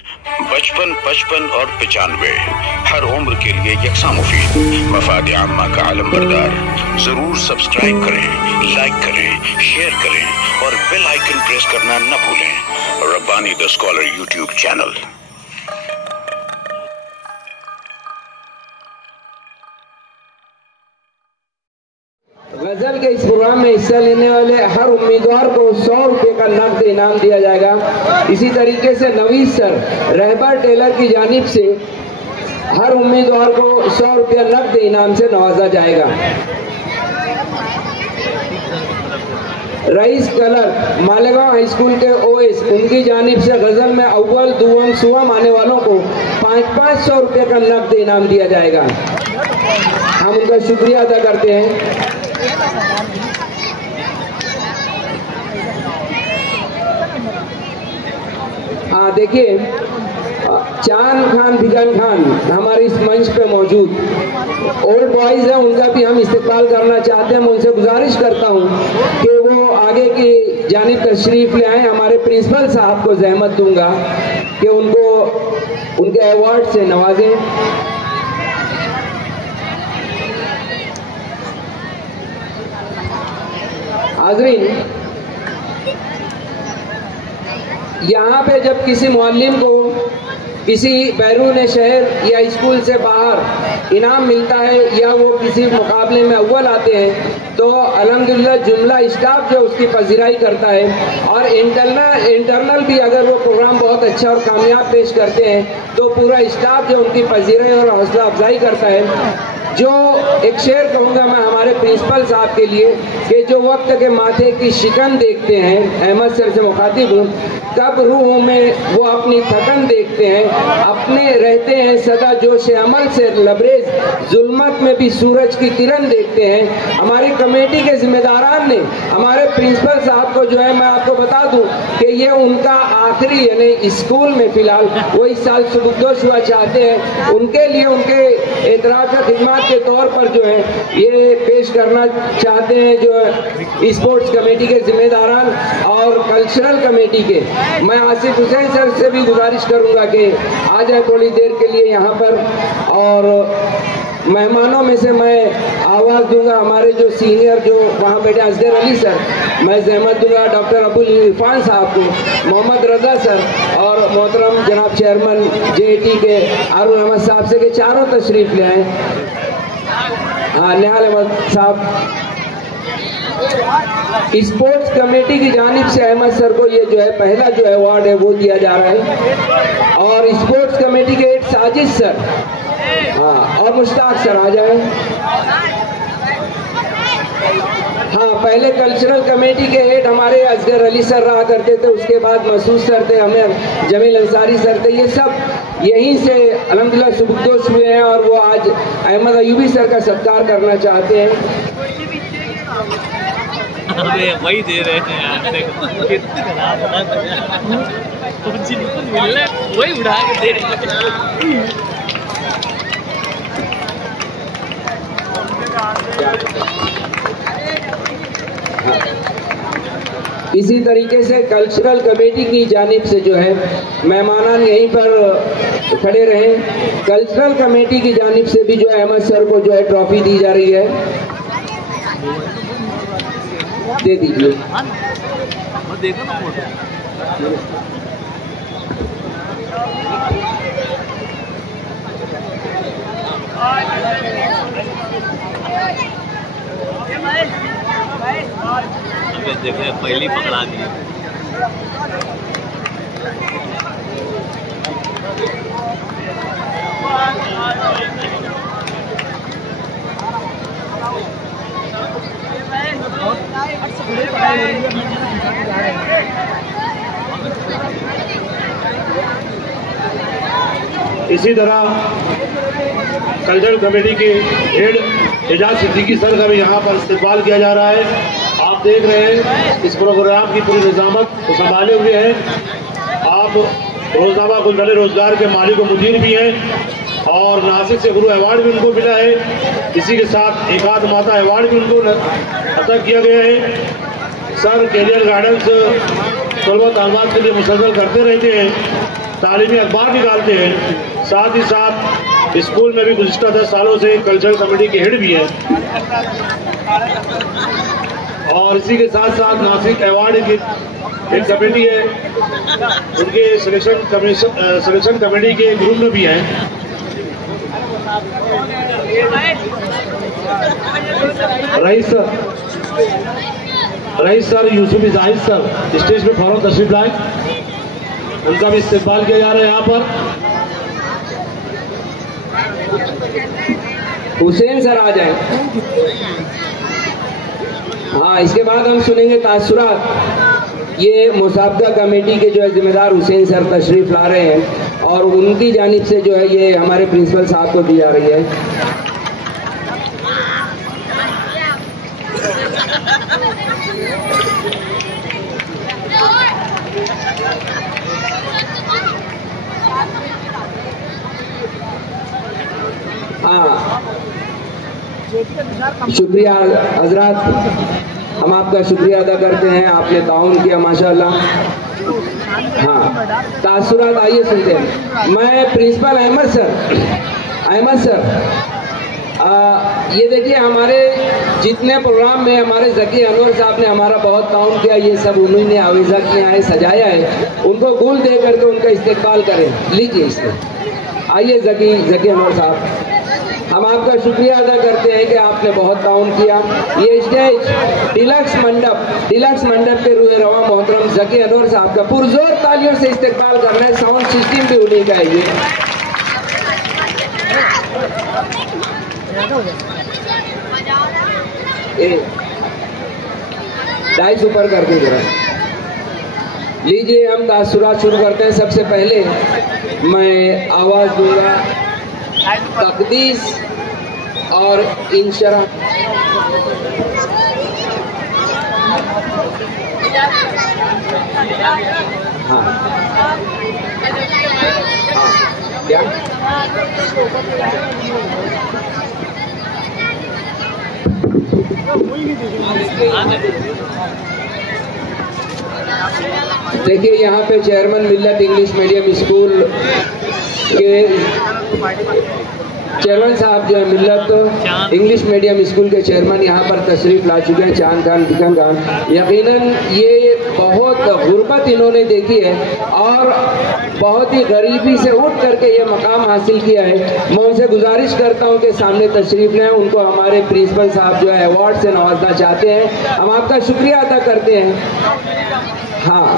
55, 55 और 95 हर उम्र के लिए यकसा मुफीद। मफाद आम्मा का आलम बरदार। जरूर सब्सक्राइब करें, लाइक करें, शेयर करें और बेल आइकन प्रेस करना न भूलें। Rabbani the scholar YouTube channel. गजल के इस प्रोग्राम में हिस्सा लेने वाले हर उम्मीदवार को 100 रुपये का नकद इनाम दिया जाएगा। इसी तरीके से नवीद सर रहबर टेलर की जानिब से हर उम्मीदवार को 100 रुपया नकद इनाम से नवाजा जाएगा। Rice colour Malegaon high school के ओएस उनकी जानिब से गजल में अव्वल दुवम सुवम आने वालों को 500 रुपये का नकद इनाम दिया जाएगा। हम उनका शुक्रिया अदा करते हैं। हाँ देखिए, चांद खान फिजान खान हमारे इस मंच पे मौजूद ओल्ड बॉयज हैं, उनका भी हम इस्तेमाल करना चाहते हैं। मैं उनसे गुजारिश करता हूं कि वो आगे की जानिब तशरीफ ले आए। हमारे प्रिंसिपल साहब को जहमत दूंगा कि उनको उनके अवार्ड से नवाजें। हाज़रीन, यहाँ पे जब किसी मुअल्लिम को किसी बैरून शहर या स्कूल से बाहर इनाम मिलता है या वो किसी मुकाबले में अव्वल आते हैं तो अल्हम्दुलिल्लाह जुमला स्टाफ जो उसकी पजीराई करता है और इंटरनल भी अगर वो प्रोग्राम बहुत अच्छा और कामयाब पेश करते हैं तो पूरा स्टाफ जो उनकी पजीराई और हौसला अफजाई करता है। जो एक शेर कहूँगा मैं हमारे प्रिंसिपल साहब के लिए कि जो वक्त के माथे की शिकन देखते हैं, अहमद सर से मुखातिब हूँ, तब रूह में वो अपनी थकन देखते हैं, अपने रहते हैं सदा जोश अमल से लबरेज, जुल्मत में भी सूरज की किरण देखते हैं। हमारी कमेटी के जिम्मेदारान ने हमारे प्रिंसिपल साहब को जो है मैं आपको बता दूं कि ये उनका आखिरी यानी स्कूल में फिलहाल वो इस साल सुबुकदोश हुआ चाहते हैं, उनके लिए उनके एतराफ़ खिदमत के तौर पर जो है ये पेश करना चाहते हैं जो स्पोर्ट्स कमेटी के जिम्मेदारान और कल्चरल कमेटी के। मैं आसिफ हुसैन सर से भी गुजारिश करूंगा कि आ जाए थोड़ी देर के लिए यहाँ पर। और मेहमानों में से मैं आवाज़ दूंगा हमारे जो सीनियर जो वहाँ बैठे असगर अली सर, मैं जहमत दूंगा डॉक्टर अबुल इरफान साहब को, मोहम्मद रजा सर और मोहतरम जनाब चेयरमैन जेटी के हारून अहमद साहब से कि चारों तशरीफ ले आए। हाँ, निहाल अहमद साहब। स्पोर्ट्स कमेटी की जानिब से अहमद सर को ये जो है पहला जो अवार्ड है वो दिया जा रहा है और स्पोर्ट्स कमेटी के हेड साजिद सर, हाँ, और मुश्ताक सर आ जाए। हाँ, पहले कल्चरल कमेटी के हेड हमारे असगर अली सर रहा करते थे, उसके बाद मसूद सर थे, हमें जमील अंसारी सर थे, ये सब यहीं से अल्हम्दुलिल्लाह सुबुकदोश हुए हैं और वो आज अहमद अयूबी सर का सत्कार करना चाहते हैं। अरे वही दे रहे हैं यार, देखो कितनी खराब वही उड़ा के दे रहे हैं। इसी तरीके से कल्चरल कमेटी की जानिब से जो है मेहमान यहीं पर खड़े रहें। कल्चरल कमेटी की जानिब से भी जो है अहमद सर को जो है ट्रॉफी दी जा रही है, दे दीजिए। देखो पहली पकड़ा दी। इसी तरह कल्चरल कमेटी के हेड एजाज सिद्दीकी सर का भी यहाँ पर इस्तेमाल किया जा रहा है। आप देख रहे हैं इस प्रोग्राम की पूरी निजामत को संभाले हुए हैं। आप रोजनामा गुलदस्ते रोजगार के मालिक व मुदीर भी हैं और नासिक से गुरु अवार्ड भी उनको मिला है। इसी के साथ एक आध माता अवार्ड भी उनको अता किया गया है। सर कैरियर गाइडेंस तलबा तालबात के लिए मुसलसल करते रहते हैं तालीमी अखबार निकालते हैं, साथ ही साथ स्कूल में भी गुज़िश्ता 10 सालों से कल्चरल कमेटी के हेड भी हैं। और इसी के साथ साथ नासिक अवार्ड की एक कमेटी है, उनके सिलेक्शन कमेटी के ग्रुप में भी हैं। Rais sir Yusuf Zahid sir stage पे फौरन तशरीफ लाए, उनका भी इस्तेमाल किया जा रहा है यहाँ पर। हुसैन सर आ जाए। हाँ, इसके बाद हम सुनेंगे तासुरात। ये मुसाबका कमेटी के जो है जिम्मेदार हुसैन सर तशरीफ ला रहे हैं और उनकी जानिब से जो है ये हमारे प्रिंसिपल साहब को दी जा रही है। हाँ, शुक्रिया हजरात, हम आपका शुक्रिया अदा करते हैं, आपने ताउन किया माशाल्लाह। हाँ, तासुरात आइए सुनते हैं। मैं प्रिंसिपल अहमद सर, ये देखिए हमारे जितने प्रोग्राम में हमारे ज़की अनवर साहब ने हमारा बहुत ताउन किया, ये सब उन्होंने आविज़ा किया है, सजाया है, उनको गुल दे करके उनका इस्तेक़बाल करें। लीजिए इसको, आइए ज़की अनवर साहब, हम आपका शुक्रिया अदा करते हैं कि आपने बहुत ताउन किया। ये स्टेज डिलक्स मंडप पे रुए रवा मोहतरम ज़की अनवर साहब का पुरजोर तालियों से इस्तेक़बाल करना है। साउंड सिस्टम भी उन्हीं का है। ये डाइस ऊपर कर दे जरा। लीजिए हम तासुरात शुरू करते हैं। सबसे पहले मैं आवाज़ दूंगा तकदीस और इंशरा। हाँ, क्या देखिए यहाँ पे चेयरमैन मिल्लत इंग्लिश मीडियम स्कूल के चेयरमैन साहब जो है मिल्लत इंग्लिश मीडियम स्कूल के चेयरमैन यहाँ पर तशरीफ ला चुके हैं, चांद खान बिकन खान। यकीनन ये बहुत गुर्बत इन्होंने देखी है और बहुत ही गरीबी से उठ करके ये मकाम हासिल किया है। मैं उनसे गुजारिश करता हूँ कि सामने तशरीफ लें, उनको हमारे प्रिंसिपल साहब जो है अवार्ड से नवाजना चाहते हैं। हम आपका शुक्रिया अदा करते हैं। हाँ,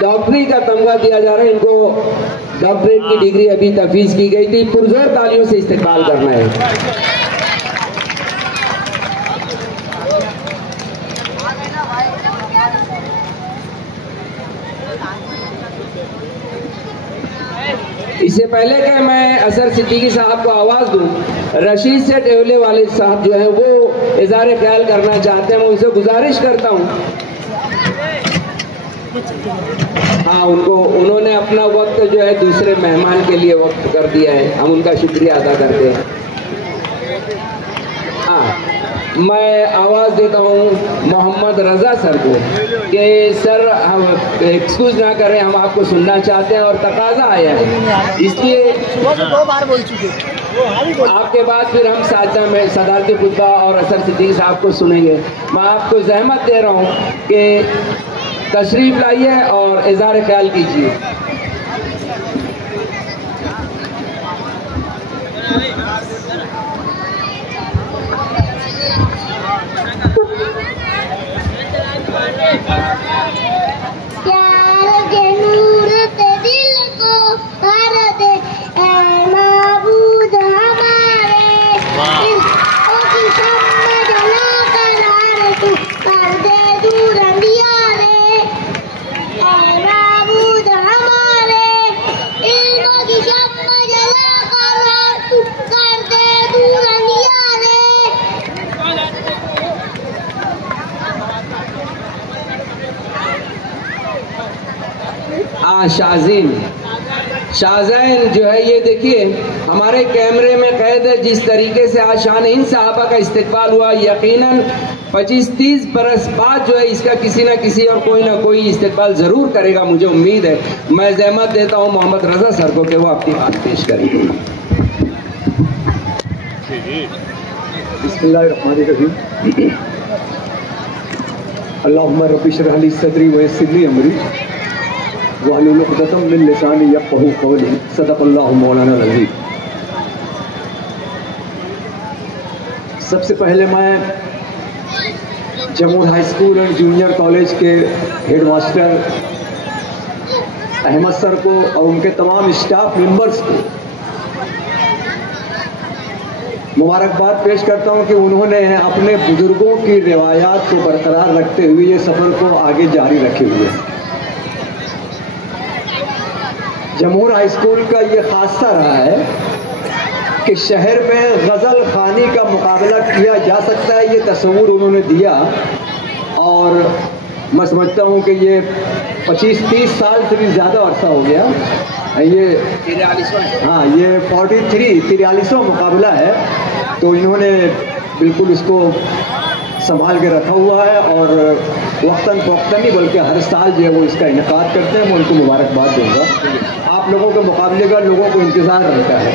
डॉक्टरी का तमगा दिया जा रहा है, इनको डॉक्टरेट की डिग्री अभी तफवीज की गई थी। पुरजोर तालियों से इस्तेक़बाल करना है। इससे पहले कि मैं असर सिद्दीकी साहब को आवाज़ दूं, रशीद से टेवले वाले साहब जो है वो इज़हार ख्याल करना चाहते हैं। मैं उनसे गुजारिश करता हूं। हाँ, उन्होंने अपना वक्त जो है दूसरे मेहमान के लिए वक्त कर दिया है, हम उनका शुक्रिया अदा करते हैं। हाँ, मैं आवाज़ देता हूँ मोहम्मद रज़ा सर को कि सर हम एक्सक्यूज़ ना करें, हम आपको सुनना चाहते हैं और तकाजा आया है, इसलिए 2 बार बोल चुके। आपके बाद फिर हम साजा में सदारती खुतबा और असर सिद्दीकी साहब को सुनेंगे। मैं आपको जहमत दे रहा हूँ कि तशरीफ लाइए और इज़हार ख्याल कीजिए। प्यार के नूर ते दिल को कर दे ऐ माबूद हमारे, इश्क़ों की शम्म जला कर तू कर दे दूर अंधियारे। ऐ माबूद हमारे, इश्क़ों की शम्म जला कर तू कर दे दूर अंधियारे। शाहज़ैन जो है ये देखिए हमारे कैमरे में कैद है। जिस तरीके से आज शान इन साहबा का इस्तेक़बाल हुआ, यकीनन 25-30 बरस बाद जो है इसका किसी ना किसी और कोई ना कोई इस्तेमाल ज़रूर करेगा, मुझे उम्मीद है। मैं ज़हमत देता हूँ मोहम्मद रज़ा सर को कि वो अपनी बात पेश करेंगे। बिस्मिल्लाहिर्रहमानिर्रहीम। अल्लाहुम्मा रब्बि इश्रह ली सदरी व यस्सिर ली अमरी वहलुल उक़दतम मिन लिसानी यफ़क़हू क़ौली। सदक़ल्लाहु मौलाना अज़ीम। सबसे पहले मैं Jamur high school and junior college के हेडमास्टर अहमद सर को और उनके तमाम स्टाफ मेंबर्स को मुबारकबाद पेश करता हूं कि उन्होंने अपने बुजुर्गों की रिवायात को बरकरार रखते हुए ये सफ़र को आगे जारी रखे हुए हैं। जमूर हाई स्कूल का ये खासा रहा है कि शहर में गज़ल खानी का मुकाबला किया जा सकता है, ये तस्वूर उन्होंने दिया। और मैं समझता हूँ कि ये 25-30 साल से भी ज़्यादा अरसा हो गया। ये 43वां मुकाबला है, तो इन्होंने बिल्कुल इसको संभाल के रखा हुआ है और वक्तन फ़वक्तन नहीं बल्कि हर साल जो है वो इसका इनेकाद करते हैं। मैं उनको मुबारकबाद दूंगा। आप लोगों के मुकाबले का लोगों को इंतज़ार रहता है।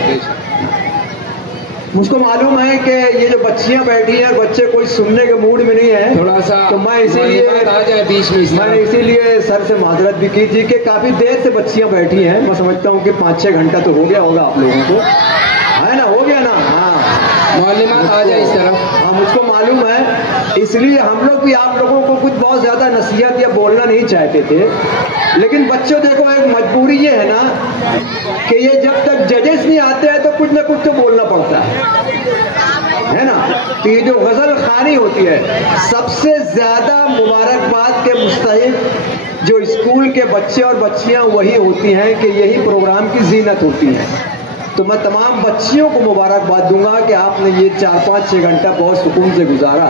मुझको मालूम है कि ये जो बच्चियां बैठी हैं, बच्चे कोई सुनने के मूड में नहीं है थोड़ा सा, तो मैं इसीलिए आ जाए बीच में। मैंने इसीलिए सर से माजरत भी की थी कि काफ़ी देर से बच्चियां बैठी हैं। मैं समझता हूँ कि 5-6 घंटा तो हो गया होगा आप लोगों को, है ना? हो गया ना? हाँ, मालूमात आ जाए इस तरफ। हाँ, मुझको मालूम है, इसलिए हम लोग भी आप लोगों को कुछ बहुत ज़्यादा नसीहत या बोलना नहीं चाहते थे। लेकिन बच्चों, देखो एक मजबूरी ये है ना कि ये जब तक जजेस नहीं आते हैं तो कुछ ना कुछ तो बोलना पड़ता है ना? तो ये जो गज़ल खानी होती है, सबसे ज़्यादा मुबारकबाद के मुस्तहिक जो स्कूल के बच्चे और बच्चियां वही होती हैं कि यही प्रोग्राम की जीनत होती है। तो मैं तमाम बच्चियों को मुबारकबाद दूंगा कि आपने ये 4-5-6 घंटा बहुत सुकून से गुजारा।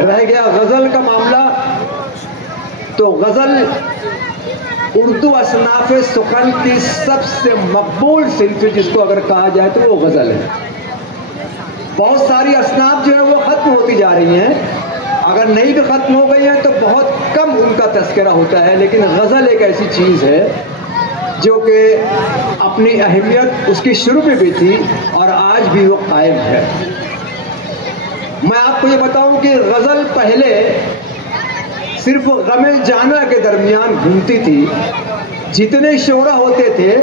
रह गया गज़ल का मामला, तो गज़ल उर्दू असनाफ़ सुखन की सबसे मकबूल सिंफ जिसको अगर कहा जाए तो वो गज़ल है। बहुत सारी असनाफ़ जो है वो ख़त्म होती जा रही हैं, अगर नहीं भी ख़त्म हो गई हैं तो बहुत कम उनका तस्करा होता है। लेकिन गज़ल एक ऐसी चीज़ है जो कि अपनी अहमियत उसकी शुरू में भी थी और आज भी वो कायम है। मैं आपको ये बताऊं कि गज़ल पहले सिर्फ गमे जाना के दरमियान घूमती थी। जितने शोरा होते थे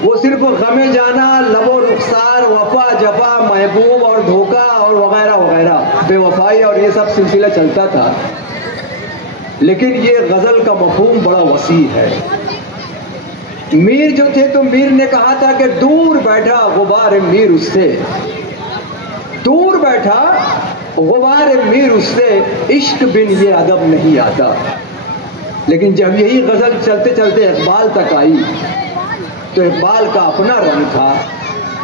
वो सिर्फ गमे जाना, लबो रुखसार, वफा जफा, महबूब और धोखा और वगैरह वगैरह, बेवफाई और ये सब सिलसिला चलता था। लेकिन ये गज़ल का मफ़हूम बड़ा वसी है। मीर जो थे तो मीर ने कहा था कि दूर बैठा गुबार मीर उससे, दूर बैठा गुबार मीर उससे, इश्क बिन ये अदब नहीं आता। लेकिन जब यही गज़ल चलते चलते इकबाल तक आई तो इकबाल का अपना रंग था।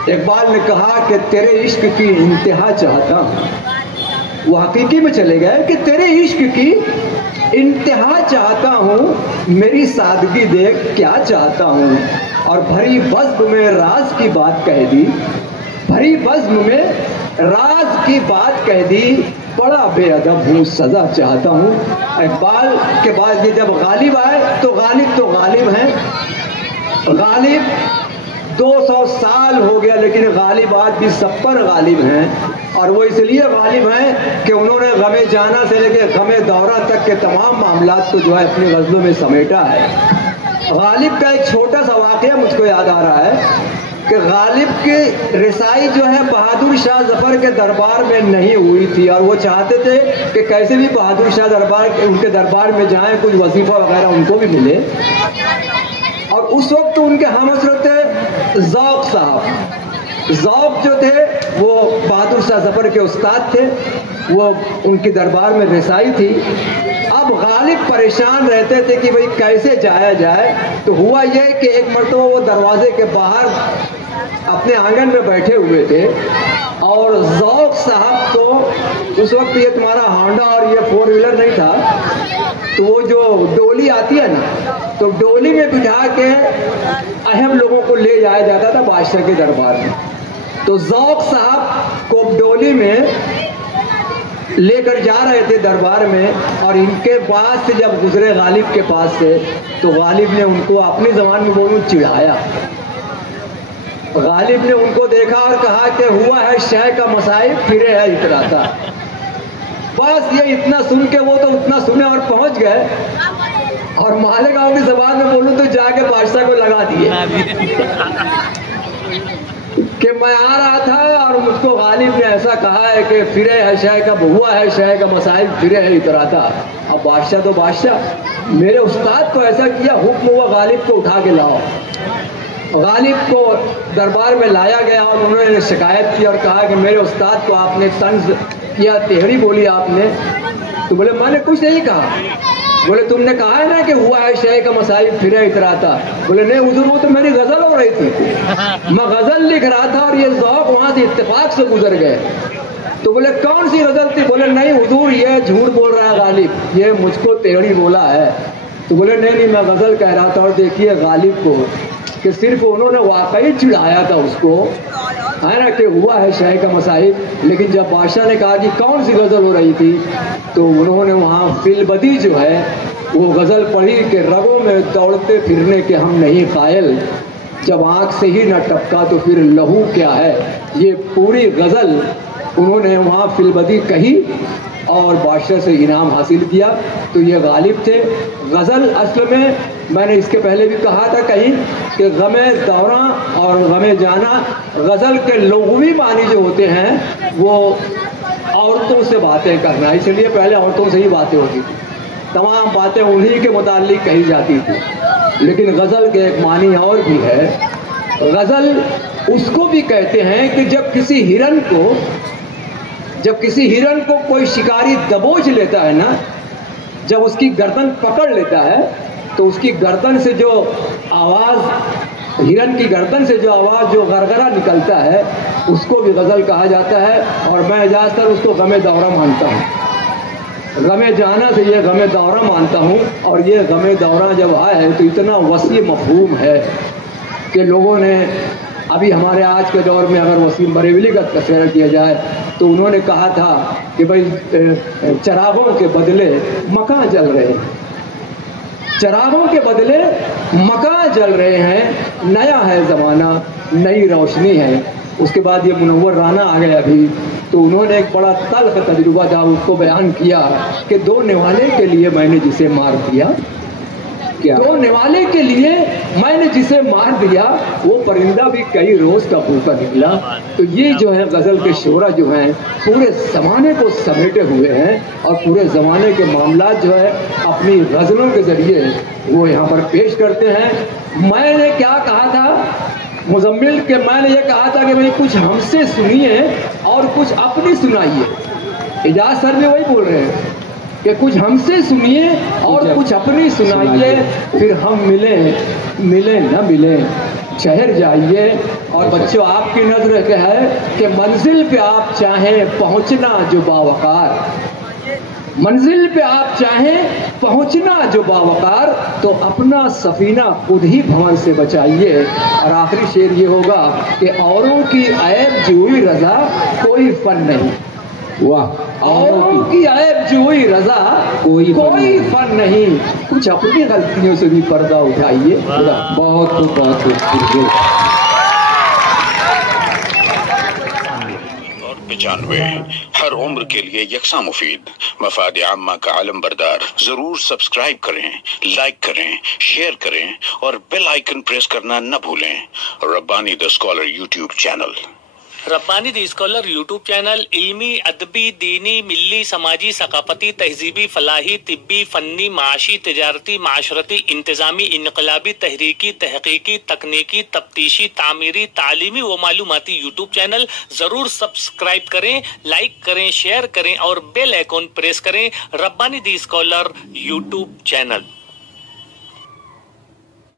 इकबाल ने कहा कि तेरे इश्क की इंतहा चाहता हूँ। वो हकीकी में चले गए कि तेरे इश्क की इंतहा चाहता हूँ, मेरी सादगी देख क्या चाहता हूँ। और भरी बज़्म में राज की बात कह दी, भरी बज़्म में राज की बात कह दी, बड़ा बेअदब हूँ सज़ा चाहता हूँ। इकबाल के बाद ये जब गालिब आए तो गालिब हैं। गालिब 200 साल हो गया लेकिन गालिब आज भी सब पर गालिब हैं। और वो इसलिए गालिब हैं कि उन्होंने गमे जाना से लेकर गमे दौरा तक के तमाम मामलात को जो है अपनी गज़लों में समेटा है। गालिब का एक छोटा सा वाक़या मुझको याद आ रहा है कि गालिब की रिसाई जो है बहादुर शाह जफर के दरबार में नहीं हुई थी और वो चाहते थे कि कैसे भी बहादुर शाह उनके दरबार में जाएं, कुछ वजीफा वगैरह उनको भी मिले। और उस वक्त उनके हमअसर थे ज़ौक़ साहब। ज़ौक़ जो थे वो बहादुर शाह जफर के उस्ताद थे, वो उनके दरबार में रिसाई थी। अब गालिब परेशान रहते थे कि भाई कैसे जाया जाए। तो हुआ ये कि एक मरतबा वो दरवाजे के बाहर अपने आंगन में बैठे हुए थे और ज़ौक़ साहब तो उस वक्त ये तुम्हारा होंडा और ये 4 व्हीलर नहीं था, तो वो जो डोली आती है ना, तो डोली में बिठा के अहम लोगों को ले जाया जाता था बादशाह के दरबार में। तो ज़ौक़ साहब को डोली में लेकर जा रहे थे दरबार में, और इनके पास से जब गुजरे गालिब के पास से, तो गालिब ने उनको अपनी जबान में बोलूं चिढ़ाया। गालिब ने उनको देखा और कहा कि हुआ है शह का मसाइब, फिरे है इतराता। बस ये इतना सुन के वो तो उतना सुने और पहुंच गए, और मालेगांव की जबान में बोलूं तो जाके बादशाह को लगा दिए कि मैं आ रहा था और मुझको गालिब ने ऐसा कहा है कि फिरे है शह का, हुआ है शह का मसाइब, फिरे है इतराता। अब बादशाह तो बादशाह, मेरे उस्ताद को ऐसा किया, हुक्म हुआ गालिब को उठा के लाओ। गालिब को दरबार में लाया गया और उन्होंने शिकायत की और कहा कि मेरे उस्ताद को आपने तंज किया, तेहरी बोली आपने। तो बोले मैंने कुछ नहीं कहा। बोले तुमने कहा है ना कि हुआ है शह का मसाइब, फिरे इतराता। बोले नहीं हुजूर, वो तो मेरी गजल हो रही थी, मैं गजल लिख रहा था और ये ज़ौक़ वहां से इत्तेफाक से गुजर गए। तो बोले कौन सी गजल थी? बोले नहीं हुजूर, ये झूठ बोल रहा है गालिब, ये मुझको तेहरी बोला है। तो बोले नहीं, मैं गजल कह रहा था। और देखिए गालिब को कि सिर्फ उन्होंने वाकई चिढ़ाया था उसको, है ना, कि हुआ है शह का मसाइब। लेकिन जब बादशाह ने कहा कि कौन सी गजल हो रही थी, तो उन्होंने वहाँ फिलबदी जो है वो गजल पढ़ी कि रगों में दौड़ते फिरने के हम नहीं कायल, जब आंख से ही न टपका तो फिर लहू क्या है। ये पूरी गजल उन्होंने वहाँ फिलबदी कही और बादशाह से इनाम हासिल किया। तो ये गालिब थे। गजल असल में मैंने इसके पहले भी कहा था कहीं कि गमे दौरा और गमे जाना, गजल के लुग़वी मानी जो होते हैं वो औरतों से बातें करना, इसलिए पहले औरतों से ही बातें होती थी, तमाम बातें उन्हीं के मुताल्लिक कही जाती थी। लेकिन गजल के एक मानी और भी है। गजल उसको भी कहते हैं कि जब किसी हिरन को कोई शिकारी दबोच लेता है ना, जब उसकी गर्दन पकड़ लेता है तो उसकी गर्दन से जो आवाज़, हिरन की गर्दन से जो आवाज़, जो गरगरा निकलता है, उसको भी गज़ल कहा जाता है। और मैं ज़्यादातर उसको गमे दौरा मानता हूँ, गमे जाना से ये गमे दौरा मानता हूँ। और ये गमे दौरा जब आया है तो इतना वसी मफ़हूम है कि लोगों ने, अभी हमारे आज के दौर में अगर वसीम बरेलवी का तस्वीर किया जाए तो उन्होंने कहा था कि भाई चरागों के बदले मकान जल रहे हैं, चरागों के बदले मकान जल रहे हैं, नया है ज़माना, नई रोशनी है। उसके बाद ये मुनव्वर राना आ गए अभी, तो उन्होंने एक बड़ा तल्ख तजुर्बा था उसको बयान किया कि दो निवाले के लिए मैंने जिसे मार दिया, दो निवाले के लिए मैंने जिसे मार दिया, वो परिंदा भी कई रोज का भूखा निकला। तो ये जो है गजल के शोरा जो हैं पूरे जमाने को समेटे हुए हैं और पूरे जमाने के मामलात जो है अपनी गजलों के जरिए वो यहाँ पर पेश करते हैं। मैंने क्या कहा था मुजम्मिल के, मैंने ये कहा था कि भाई कुछ हमसे सुनिए और कुछ अपनी सुनाइए। इजाज सर भी वही बोल रहे हैं कि कुछ हमसे सुनिए और कुछ अपनी सुनाइए, फिर हम मिले न मिले शहर जाइए। और बच्चों आपकी नजर क्या है कि मंजिल पे आप चाहें पहुंचना जो बावकार, मंजिल पे आप चाहें पहुंचना जो बावकार, तो अपना सफीना खुद ही भवन से बचाइए। और आखिरी शेर ये होगा कि औरों की ऐब जुई रजा कोई फन नहीं। वाह, औरों की ऐब जुई रजा कोई फन नहीं। कुछ अपनी गलतियों से भी पर्दा उठाइए। बहुत खूब। 95 हर उम्र के लिए यकसा मुफीद, मफाद आम्मा का आलम बरदार। जरूर सब्सक्राइब करें, लाइक करें, शेयर करें और बेल आइकन प्रेस करना न भूलें। Rabbani the scholar YouTube channel. Rabbani the scholar YouTube channel इल्मी, अदबी, दीनी, मिल्ली, समाजी, सकाफती, तहजीबी, फलाही, तिब्बी, फन्नी, माशी, तिजारती, माशरती, इंतजामी, इनकलाबी, तहरीकी, तहकीकी, तकनीकी, तफ्तीशी, तामीरी, तालीमी व मालूमाती यूट्यूब चैनल। जरूर सब्सक्राइब करें, लाइक करें, शेयर करें और बेल आइकन प्रेस करें। Rabbani the scholar YouTube channel.